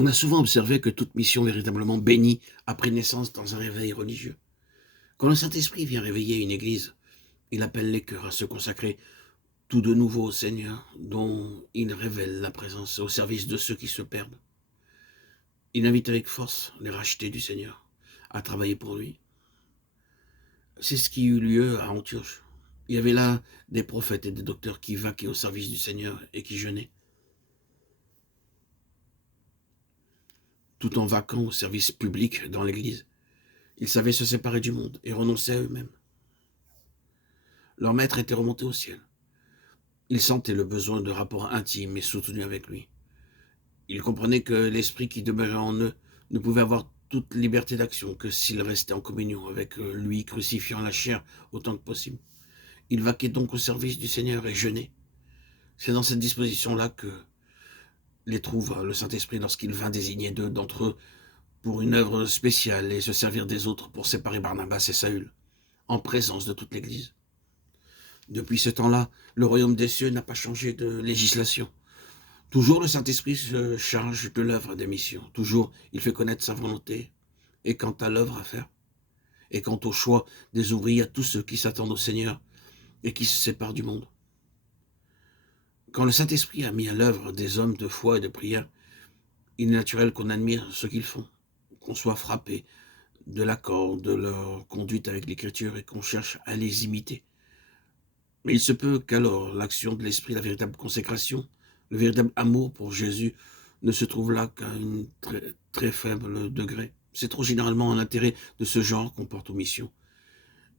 On a souvent observé que toute mission véritablement bénie a pris naissance dans un réveil religieux. Quand le Saint-Esprit vient réveiller une église, il appelle les cœurs à se consacrer tout de nouveau au Seigneur, dont il révèle la présence au service de ceux qui se perdent. Il invite avec force les rachetés du Seigneur à travailler pour lui. C'est ce qui eut lieu à Antioche. Il y avait là des prophètes et des docteurs qui vaquaient au service du Seigneur et qui jeûnaient, tout en vaquant au service public dans l'Église. Ils savaient se séparer du monde et renoncer à eux-mêmes. Leur maître était remonté au ciel. Ils sentaient le besoin de rapports intimes et soutenus avec lui. Ils comprenaient que l'esprit qui demeurait en eux ne pouvait avoir toute liberté d'action que s'ils restaient en communion avec lui, crucifiant la chair autant que possible. Ils vaquaient donc au service du Seigneur et jeûnaient. C'est dans cette disposition-là que les trouve le Saint-Esprit lorsqu'il vint désigner deux d'entre eux pour une œuvre spéciale et se servir des autres pour séparer Barnabas et Saül, en présence de toute l'Église. Depuis ce temps-là, le royaume des cieux n'a pas changé de législation. Toujours le Saint-Esprit se charge de l'œuvre des missions. Toujours il fait connaître sa volonté. Et quant à l'œuvre à faire, et quant au choix des ouvriers à tous ceux qui s'attendent au Seigneur et qui se séparent du monde. Quand le Saint-Esprit a mis à l'œuvre des hommes de foi et de prière, il est naturel qu'on admire ce qu'ils font, qu'on soit frappé de l'accord de leur conduite avec l'Écriture et qu'on cherche à les imiter. Mais il se peut qu'alors l'action de l'Esprit, la véritable consécration, le véritable amour pour Jésus ne se trouve là qu'à un très, très faible degré. C'est trop généralement un intérêt de ce genre qu'on porte aux missions.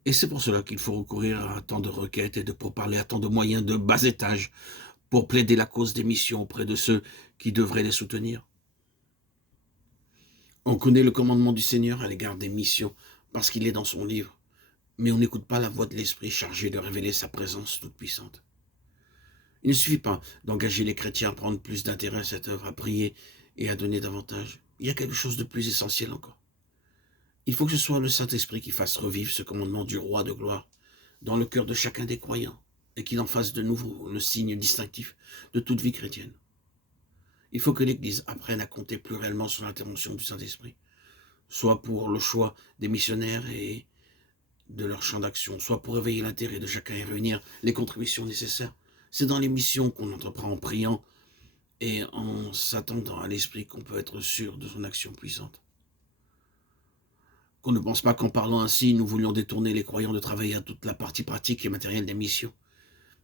Et c'est pour cela qu'il faut recourir à tant de requêtes et de pourparlers, à tant de moyens de bas étage pour plaider la cause des missions auprès de ceux qui devraient les soutenir. On connaît le commandement du Seigneur à l'égard des missions parce qu'il est dans son livre, mais on n'écoute pas la voix de l'Esprit chargé de révéler sa présence toute puissante. Il ne suffit pas d'engager les chrétiens à prendre plus d'intérêt à cette œuvre, à prier et à donner davantage. Il y a quelque chose de plus essentiel encore. Il faut que ce soit le Saint-Esprit qui fasse revivre ce commandement du roi de gloire dans le cœur de chacun des croyants et qu'il en fasse de nouveau le signe distinctif de toute vie chrétienne. Il faut que l'Église apprenne à compter plus réellement sur l'intervention du Saint-Esprit, soit pour le choix des missionnaires et de leur champ d'action, soit pour éveiller l'intérêt de chacun et réunir les contributions nécessaires. C'est dans les missions qu'on entreprend en priant et en s'attendant à l'Esprit qu'on peut être sûr de son action puissante. Qu'on ne pense pas qu'en parlant ainsi, nous voulions détourner les croyants de travailler à toute la partie pratique et matérielle des missions.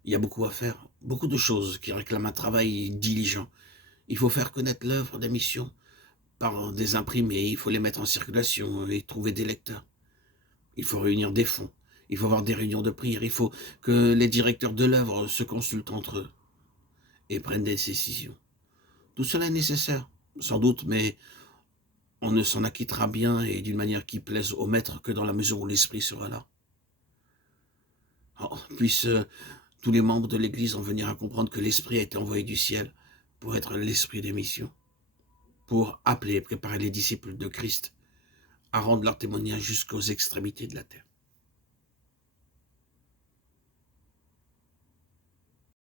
Il y a beaucoup à faire, beaucoup de choses qui réclament un travail diligent. Il faut faire connaître l'œuvre des missions par des imprimés, il faut les mettre en circulation et trouver des lecteurs. Il faut réunir des fonds, il faut avoir des réunions de prière, il faut que les directeurs de l'œuvre se consultent entre eux et prennent des décisions. Tout cela est nécessaire, sans doute, mais on ne s'en acquittera bien et d'une manière qui plaise au maître que dans la mesure où l'Esprit sera là. Oh, puissent tous les membres de l'Église en venir à comprendre que l'Esprit a été envoyé du ciel pour être l'Esprit des missions, pour appeler et préparer les disciples de Christ à rendre leur témoignage jusqu'aux extrémités de la terre.